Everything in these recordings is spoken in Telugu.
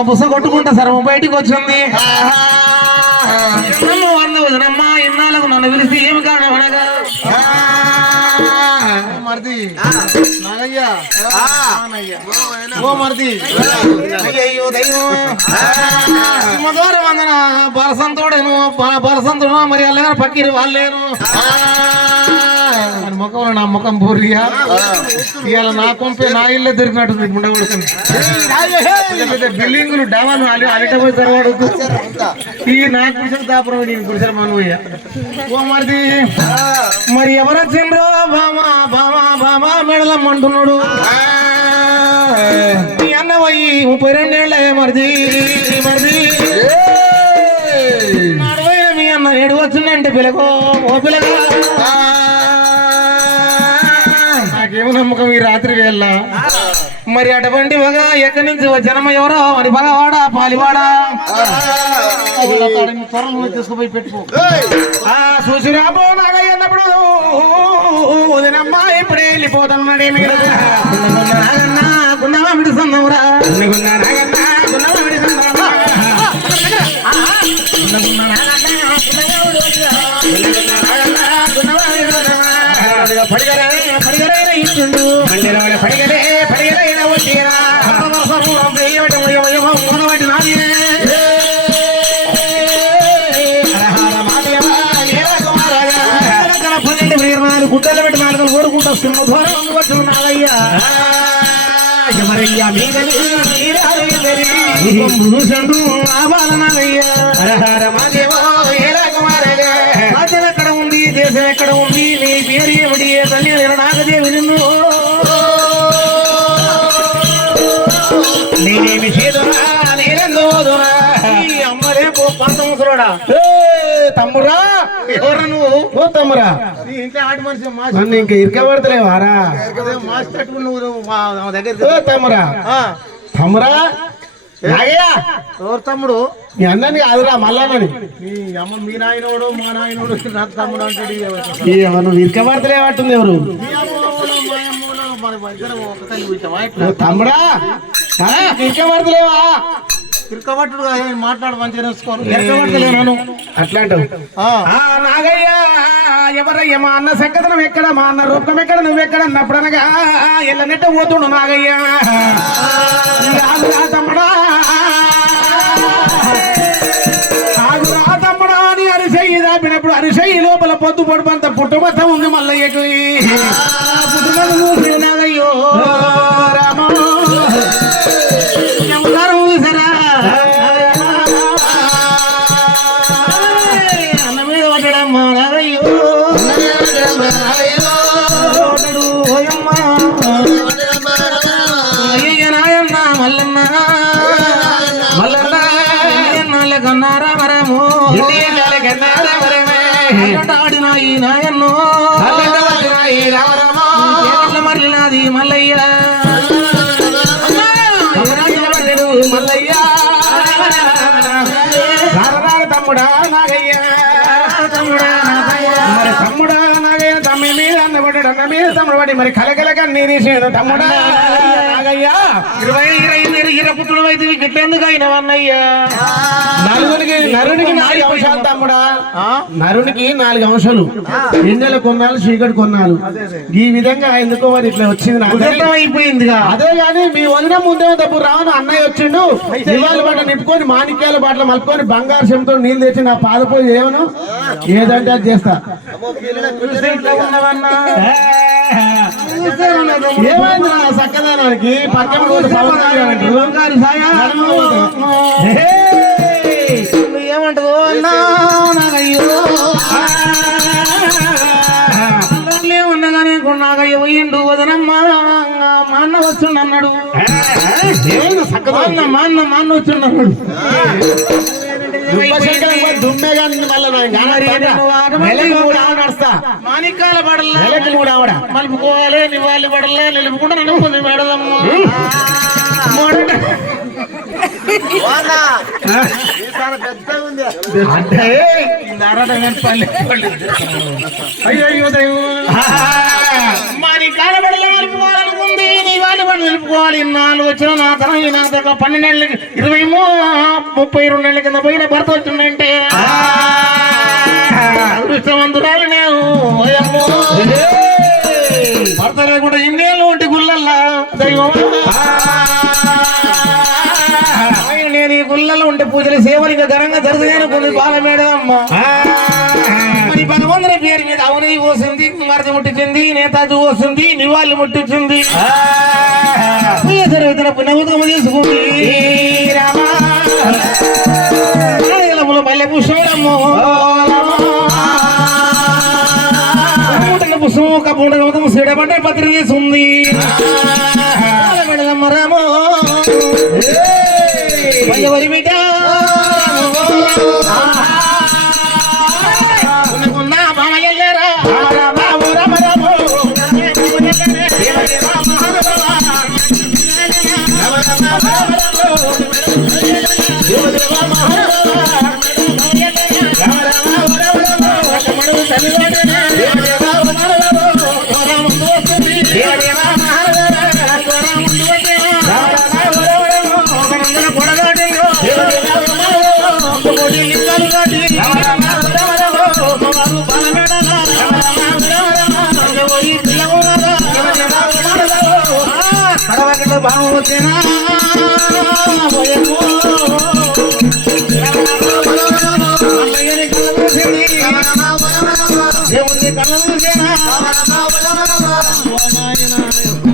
బుస కొట్టుకుంటా సరే బయటికి వచ్చింది. వదినమ్మా ఇన్నాళ్ళకు నన్ను పిలిచి ఏమి మరిది. నాగయ్య. ఓ మరిది. అయ్యయ్యో దైవం. మధుర వందన బలసంతోడను బలసంతుడు మరి అల్లగారు పక్కిరి వాళ్ళేను. అని ముఖం నా ముఖం బోరియా ఇవాళ నా కొంపే నా ఇల్లే దొరికినట్టుంది ఉండకూడదు బిల్డింగులు డవాను అలి అలిట పోయి తెరవాడదు ఈ నా కుడిసెల దాపురం నేను కుడిసెల మనవయ్య. ఓ మరిది మరి ఎవరు వచ్చిండ్రో? బామా బామా బామా మెడలమ్మంటున్నాడు మీ అన్న పోయి ముప్పై రెండేళ్ళ మరిది మరిది. మీ అన్న ఏడు వచ్చిందంటే పిలకో ఓ పిలక. నమ్మకం ఈ రాత్రి వేళ. మరి అటువంటి వగ ఎక్కడి నుంచి జనం ఎవరో? మరి బగవాడా పాలివాడా? త్వరలో తీసుకుపోయి పెట్టుకో. ఆ చూసిరాబో వెళ్ళిపోతున్నాడే మీరు గుడ్డలు పెట్టి నాలుగు కోరుకుంటా నాగయ్యా మీదలి ఆబాల నాగయ్యా రాజ్యం ఎక్కడ ఉంది దేశం ఎక్కడ ఉంది నీ పేరు ఏమిటి తల్లి నాగదేవి నిన్ను ముసలోడా తమ్మురా ఎవరు నువ్వు? ఓ తమ్మురా నన్ను ఇంకా ఇరకబడతలేవారా తమ్మురా తమ్మురా ఎవరు తమ్ముడు? మీ అన్నని కాదురా మల్లన్నని. మీ అమ్మ మీ నాయనోడు మా నాయనోడు నా తమ్ముడు అంటాడు ఇరకబడతలేవట్టుంది ఎవరు? తమ్ముడా. ఇరకబడతలేవా మాట్లాడు మంచిగా నేర్చుకోను నాగయ్య ఎవరయ్య మా అన్న సంగతనం ఎక్కడ? మా అన్న రూపం ఎక్కడ? నువ్వెక్కడ అన్నప్పుడనగా ఎల్లనెట్ట పోతుండు నాగయ్య. ఆగురా తమ్ముడా. ఆగురా తమ్ముడా అని అరిసెయ్యి దాపినప్పుడు అరిసెయ్యి లోపల పొద్దు పొడుపంత పుట్టుమతం ఉంది మల్లయ్యకు. తమ్ముడా నాగయ్య. తమ్ముడా మరి తమ్ముడా నాగయ్య తమ్మి మీద అన్నబడ్డాడు అన్న మీద తమ్ముడు పడి మరి కలకలక నీరేసాడు తమ్ముడా నాగయ్య. ఇరవై ఇరవై ఇరవై ఇరవై పుట్టుడు అయితే గిట్లెందుకు అయిన అన్నయ్య? నలుగురికి నరునికి నాలుగు అంశాలు తమ్ముడా. నరునికి నాలుగు అంశాలు. ఎండల కొన్నాళ్ళు చీకటి కొన్నాళ్ళు. ఈ విధంగా ఎందుకో మరి ఇట్లా వచ్చింది. అయిపోయిందిగా. అదే గాని మీ వదిన ముందే తప్పు రాను అన్నయ్య వచ్చిండు. దివాళ బాట నింపుకొని మాణిక్యాల బాటలు మలుపుకొని బంగారు చెంతో నీళ్ళు తెచ్చి నా పాదపోయి ఏమను ఏదంటే అది చేస్తా. ఏమైంది? నా పక్కన కూడా సౌకర్యానికి అన్నా ఉండగానే పోయిండు వదనమ్మా మా అన్న వస్తుండు అన్నాడు మా అన్న మా అన్న వచ్చిండు అన్నాడు దుమ్మే కానీ మాణికాల ఆవిడ. మలుపుకోవాలి నివాళి పడల్లా నిలుపుకుంటా నడుపుకుంది మేడలమ్మ. అంటే అయ్యో అయ్యో దైవం. మరి కాలబడల మలుపుకోవాలనుకుంది నీ నిలుపుకోవాలి. పడి ఇన్నాళ్ళు వచ్చిన నా తరం ఈ నా దగ్గర పన్నెండేళ్ళకి ఇరవై ముప్పై రెండు నెలల కింద పోయిన భర్త వచ్చిందంటే. అదృష్టవంతురాలు నేను భర్త లేకుండా ఇన్నేళ్ళు ఉంటే గుళ్ళల్లా దైవం. నేను ఈ గుళ్ళల్లో ఉంటే పూజలు సేవలు ఇంకా ఘనంగా జరుగుతాయని కొన్ని బాల మేడమ్మ పోసింది మరది ముట్టించింది నేతాజీ పోసింది నివాళి ముట్టించింది తీసుకుంది. మల్లె పుష్పము పుష్పము కప్పుండగమతం సిడబంటే పత్రి మెడలమ్మ రామో బిడ్డ?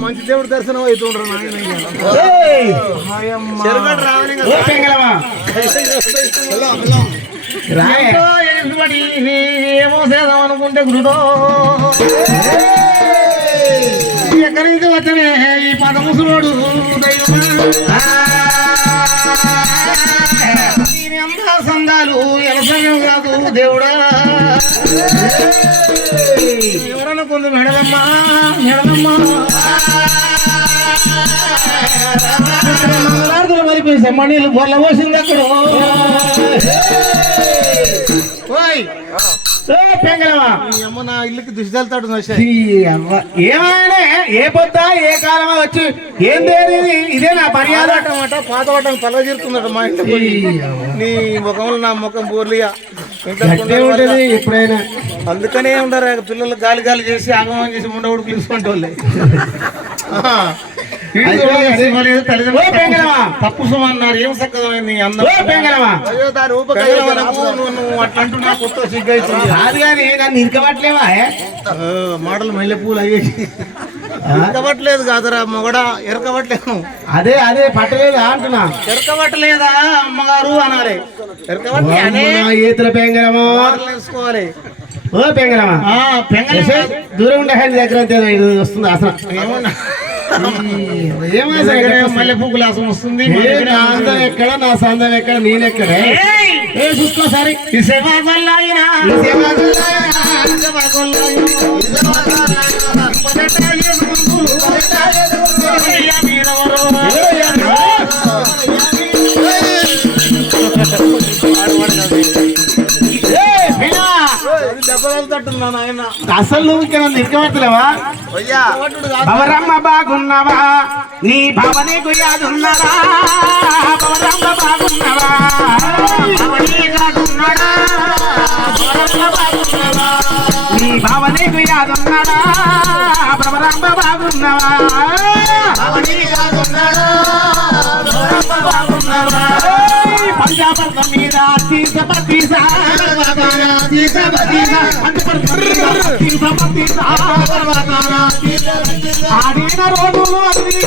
మంచి దేవుడు దర్శనం అవుతుండ్రు చేద్దాం అనుకుంటే గురుడో ఎక్కడైతే వచ్చనే? ఈ పద ముసలోడు సందాలు వ్యవసాయం కాదు దేవుడా. వివరణ మెడలమ్మా మెడలమ్మా మంగళారతులు మరిపోయి మణిలు బొల్ల పోసింది అక్కడ. ఓయ్! ఓ అమ్మ నా ఇల్లుకి దిశ వెళ్తాడు ఏమైనా? ఏ పొద్దా ఏ కాలమా వచ్చి? ఏం దేని ఇదే నా మర్యాద. పాదవటం పాత వటం పల్ల తీరుతుందట మా ఇంట్లో. నీ ముఖంలో నా ముఖం బోర్లియా. ఉంటది ఎప్పుడైనా. అందుకనే ఉండరు పిల్లలు గాలి గాలి చేసి ఆగమం చేసి వాళ్ళే ఓ పెంగళవా తప్పు సుమన్నారు ఏం సక్కదమైంది అందరూ ఓ పెంగళవా అయ్యో దాని ఊపకాయ నువ్వు నువ్వు అట్లా అంటున్నా కొత్త సిగ్గైతుంది కాదు కానీ నన్ను ఇరకబట్లేవా మాటలు మల్లె పూలు అయ్యేసి ఎరకబట్టలేదు కాదురా మొగడా ఎరకబట్టలేను అదే అదే పట్టలేదు అంటున్నా. ఎరకబట్టలేదా అమ్మగారు అనాలి. ఎరకబట్టి అనే ఈతల పెంగళమా మాటలు వేసుకోవాలి ఓ పెంగళమా ఆ, పెంగళ దూరం ఉండే దగ్గర వస్తుంది అసలు. ఏమన్నా? మల్లె పువ్వు లాసం వస్తుంది నా అందం ఎక్కడ? నా సందం ఎక్కడ? నేనెక్కడ? ఏ చూసుకో సరే. ఈ సేవా గొల్లాయినా, ఈ సేవా ఈ సేవా అసలు నువ్వు ఇక్కడ భవరమ్మ బాగున్నావా? నీ భవరమ్మ బాగున్నావా? భవనీ కాదున్నాడా భవరమ్మ బాగున్నావా? నీ భవనీకు యాదున్నాడా భవరమ్మ బాగున్నావా? భవనీ కాదున్నాడా భవరమ్మ బాగున్నావా? ఆడిన రోజులు అన్ని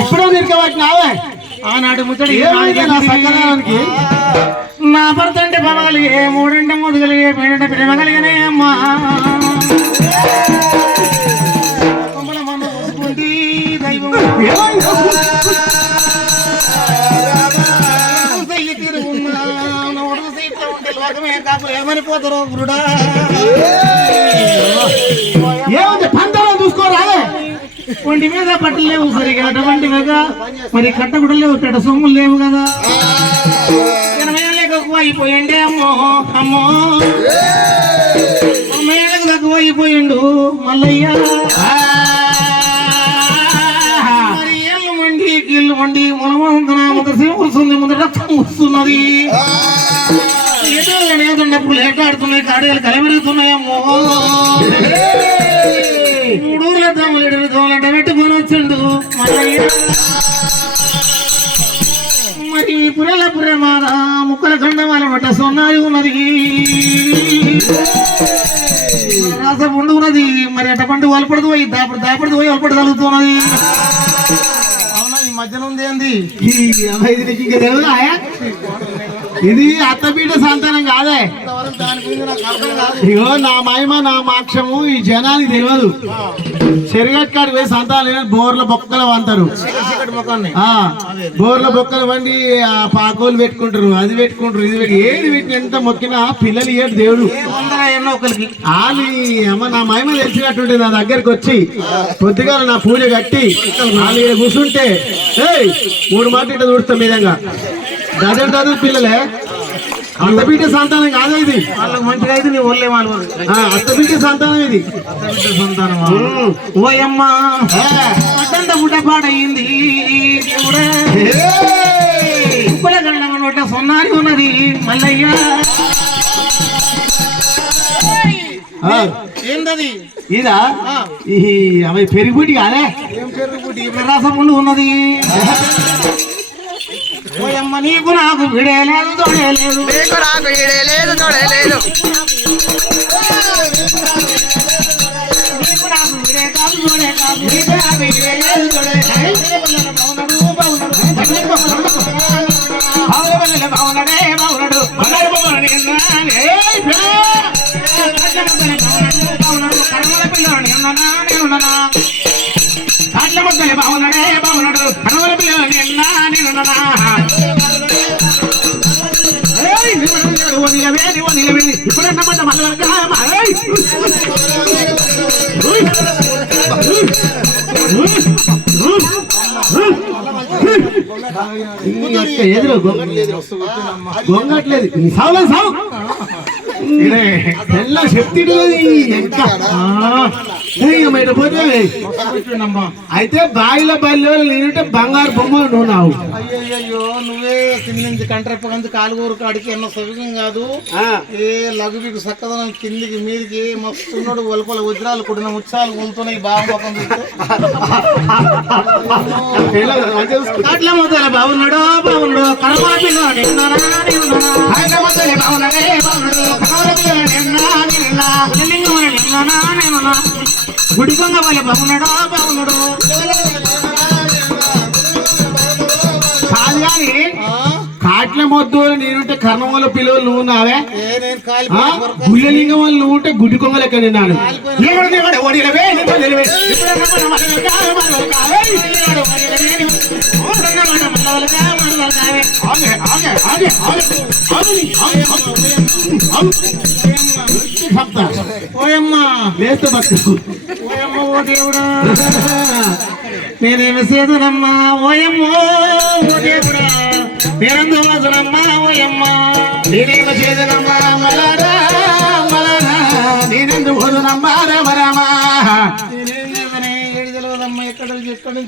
ఇప్పుడు నిరకబట్టినావే ఆనాడు ముచ్చడి సకలానికి నా భర్త అంటే పర్వాలిగే మూడంటే మూడు కలిగే పేడంటే ప్రేమ కలిగినే అమ్మా. కొమ్మల మమ్మ పోసుకుంటి దైవం. చెయ్యి తిరుగున్నా, నా ఉడుకు సీట్లో ఉంటే లోకమే కాపు ఏమని పోతారో గురుడా? ఏముంది పంతలో చూసుకోరాలే ఒంటి మీద బట్టలు లేవు సరిగా అటువంటి మీద మరి కట్ట కూడా లేవు పెద్ద సొమ్ములు లేవు కదా. ఎనభై ఎక్కువ అయిపోయిండే అమ్మో అమ్మో తొంభై తక్కువ అయిపోయిండు మల్లయ్య ఏళ్ళు మండి కీళ్ళు మండి ములమందున ముద్ద వస్తుంది ముందు రక్తం వస్తున్నది ఎదురు ఏదున్నప్పుడు లేటాడుతున్నాయి కాడేలు కలబెరుగుతున్నాయమ్మో మూడూరుల దమ్ములు ఎడుగు దోమలంట పెట్టుకొని వచ్చిండు మల్లయ్య. మరి పురల పురమాద ముక్కల ఖండమాల పట్ట సొన్నాయి ఉన్నది రాస పండు ఉన్నది మరి అట పండు వలపడదు పోయి దాపడు దాపడదు పోయి వలపడి తగులుతున్నది. అవునా? ఈ మధ్యన ఉంది ఏంది? ఇది అత్తపీట సంతానం కాదే. ఇగో నా మహిమ నా మాక్షము ఈ జనానికి తెలియదు చెరిగట్కాడికి పోయి సంతానం బోర్ల బొక్కలు అంటారు బోర్ల బొక్కలు వండి ఆ పాకోలు పెట్టుకుంటారు అది పెట్టుకుంటారు ఇది పెట్టి ఏది పెట్టి ఎంత మొక్కినా పిల్లలు ఏడు దేవుడు. వందల అమ్మ నా మహిమ తెలిసినట్టుంటే నా దగ్గరికి వచ్చి కొద్దిగా నా పూజ కట్టి వాళ్ళు కూర్చుంటే మూడు మాట ఇట్లా చూడుతాం విధంగా దదరు దదరు పిల్లలే అత్తబిడ్డ సంతానం కాదా ఇది వాళ్ళకి మంచిగా అయితే నీ ఒళ్ళే వాళ్ళు ఆ, అత్తబిడ్డ సంతానం ఇది సంతానం ఉమ్. ఓయమ్మ ఏ, అడ్డంత బుడ్డ పాడయింది దేవుడా ఏయ్. ఉప్పుల గండం నోట సొన్నారి ఉన్నది మల్లయ్య ఆ, ఏందది ఇదా ఈ అవి పెరిగిపుట్టి కాదే ఏం పేరు పుట్టి రసం ఉండి ఉన్నది ఓయమ్మ నీకు నాకు విడే లేదు తోడే లేదు నీకు నాకు ఈడే లేదు తోడే లేదు నీకు నాకు విడే కాదు తోడే కాదు నీకు నాకు విడే లేదు తోడే లేదు. బౌనడు, బౌనడు. బౌనబల్లె బౌనడే బౌనడు. బౌనడు బౌనడు ఎన్నానే. ఏయ్ పిల్ల. కాట్లముద్దల బౌనడు, బౌనడు. కడమల పిల్లోని ఎన్ననా నేనున్ననా. కాట్లముద్దల బౌనడే ఎదురు గొంగట్లేదు సావులే సావు ఇదే తెల్ల శక్తి ఎంత అయితే బాయిల బయలు నేనంటే బంగారు బొమ్మలు నువ్వు నావు. అయ్యయ్యో నువ్వే కింది నుంచి కంట్రప్పకంది కాలుగూరు కాడికి ఎన్న సవికం కాదు? ఏ లఘుబికి చక్కదనం కిందికి మీదికి మస్తున్నాడు వలుపల వజ్రాలు కుడిన ముత్యాలు కొలుతున్నాయి బాగున్నాడు బాగున్నాడు బాగున్నాడే గుడి కొంగ వలె బాగున్నాడు బాగున్నాడు కాదు కానీ కాట్ల మొద్దు నేనుంటే కర్ణముల పిల్లలు నువ్వు నావే? గుళ్ళలింగం వాళ్ళు నువ్వు ఉంటే గుడ్డి కొంగ లెక్క నిన్నాడు లేవడు, లేవడు, ఓ నిలవే, నిలవే, నిలవే. ఆగే, ఆగే, ఆగే, ఆగే. ఆగు, ఆగు, చెప్తా. ఓయమ్మా. లేస్తే బతుకు ఓయమ్మ ఓ దేవుడా. నేనేమి సేదునమ్మా ఓయమ్మో ఓ దేవుడా. నేనందు వాసునమ్మా ఓయమ్మ. నేనేమి చేదనమ్మా మలరా మలరా. నేనెందు రామ రామ.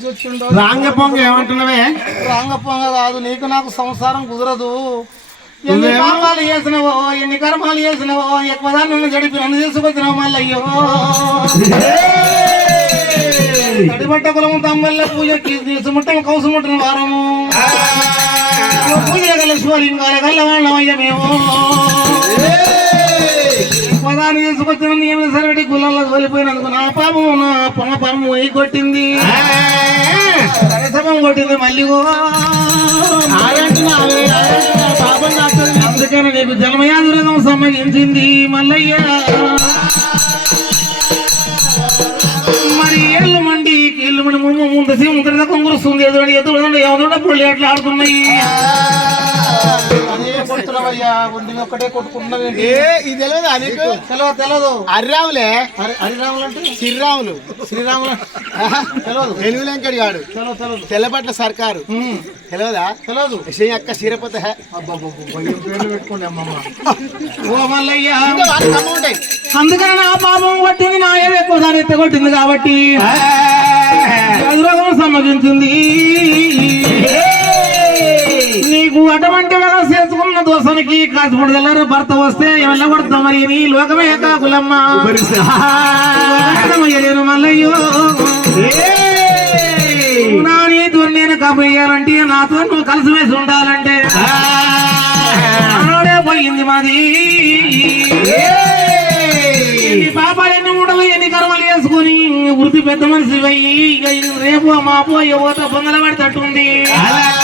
వచ్చిండో. రాంగ పొంగ ఏమంటున్నావే? రాంగప్పంగ కాదు నీకు నాకు సంసారం కుదరదు. ఎన్ని కర్మాలు చేసినవో ఎన్ని కర్మాలు చేసినవో ఎక్కువ దాన్ని జడిపి నన్ను తీసుకొచ్చినావు మల్లయ్యో తడిబట్ట కులము తమ్మల్ల పూజకి తీసుముట్టం కౌసుముట్టిన వారము. పూజ గల శివలింగాల గల్ల వాళ్ళమయ్య మేము. పదాన్ని తీసుకొచ్చిన నియమ సరటి గుళ్ళల్లో వెళ్ళిపోయినందుకు నా పాపము నా పాపము ఈ కొట్టింది. సరసమం కొట్టింది మళ్ళీ పాపం కాస్తుంది. నీకు జన్మయాదురకం సంబంధించింది మల్లయ్య మరి ఏళ్ళు మండి కీళ్ళు మండి ముందు ముందు సీ ముందు కొంగురుస్తుంది ఎదురు ఎదురు ఎవరు పొల్లి అట్లా ఆడుతున్నాయి తెలియదా హరిరాములు అంటే? శ్రీరాములు. శ్రీరాములు తెలియదు. వెలుగులంకడి వాడు తెలియదు తెలియదు. తెల్లపట్ల సర్కారు. తెలియదా? తెలియదు. శ్రీ అక్క ఉంటాయి. అందుకని నా పాపం పట్టింది నా ఎక్కువ దాని ఎత్తగొట్టింది కాబట్టి. సమ్మతించింది నీకు అటువంటి వేళ చేసుకున్న దోషానికి కాసుపడి తెల్లారు భర్త వస్తే వెళ్ళగొడతాం మరి నీ లోకమే కాకులమ్మ. మల్లయ్యో. నా నీతో నేను కబయ్యాలంటే నాతో నువ్వు కలిసి వేసి ఉండాలంటే. ఆనాడే పోయింది మాది. ఎన్ని పాపాలు ఎన్ని కర్మలు వేసుకొని వృత్తి పెద్ద మనిషి అయ్యి ఇక రేపు మాపో యువత బొందల పడేటట్టుంది ఈ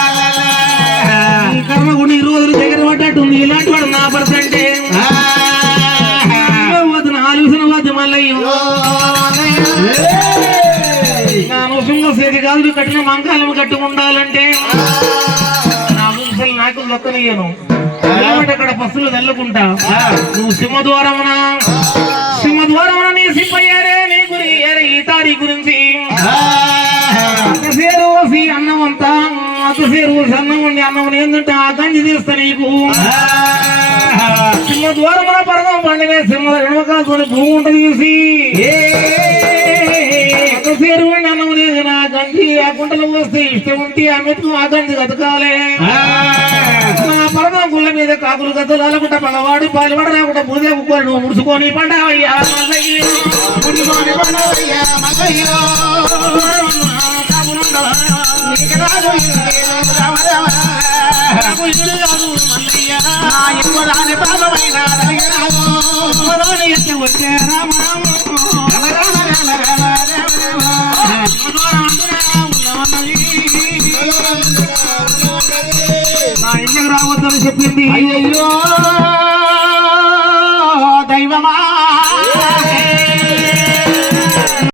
కర్మ కూడా ఈ రోజులు దగ్గర పడ్డట్టుంది ఇలాంటి వాడు నా పర్సంటే ఆలోచన వద్దు మల్లయ్యో. నా కాదు కట్టిన మంకాలం కట్టి ఉండాలంటే. నా ముసలి నాకు లొక్కనియను అక్కడ బస్సులు తెల్లుకుంటా నువ్వు సింహద్వారమున? సింహద్వారమున నీ సింహయ్యారే నీ గురి ఈ తారీ గురించి. అతసేరు ఓసి అన్నం అంతా అతసేరు ఓసి అన్నం ఉండి అన్నం ఏంటంటే ఆ గంజి తీస్తా నీకు. సింహద్వారమున పరదం పండిన సింహ ఎడమకాలతో భూమి ఉంటది చూసి అతసేరు ఉండి అన్నం లేదు నా గంజి ఆ గుంటలు పోస్తే ఇష్టం ఉంటే ఆ మెతుకు ఆ గంజి బతకాలే నా పరదం గుళ్ళ మీద కాకులు గద్దలు అలకుంట పగవాడి పాలిపడ రాకుండా పూజ కుక్కలు నువ్వు ముడుచుకొని పండవయ్యా మల్లయ్య. ముడుచుకొని పండవయ్యా మల్లయ్య. రామ రామ. నాకు మల్లయ్య. నా పాపమైన ఎత్తి వచ్చే రామ రామ. రామ రామ రామ రామ రామ నా ఇంటికి రావద్దని చెప్పింది అయ్యో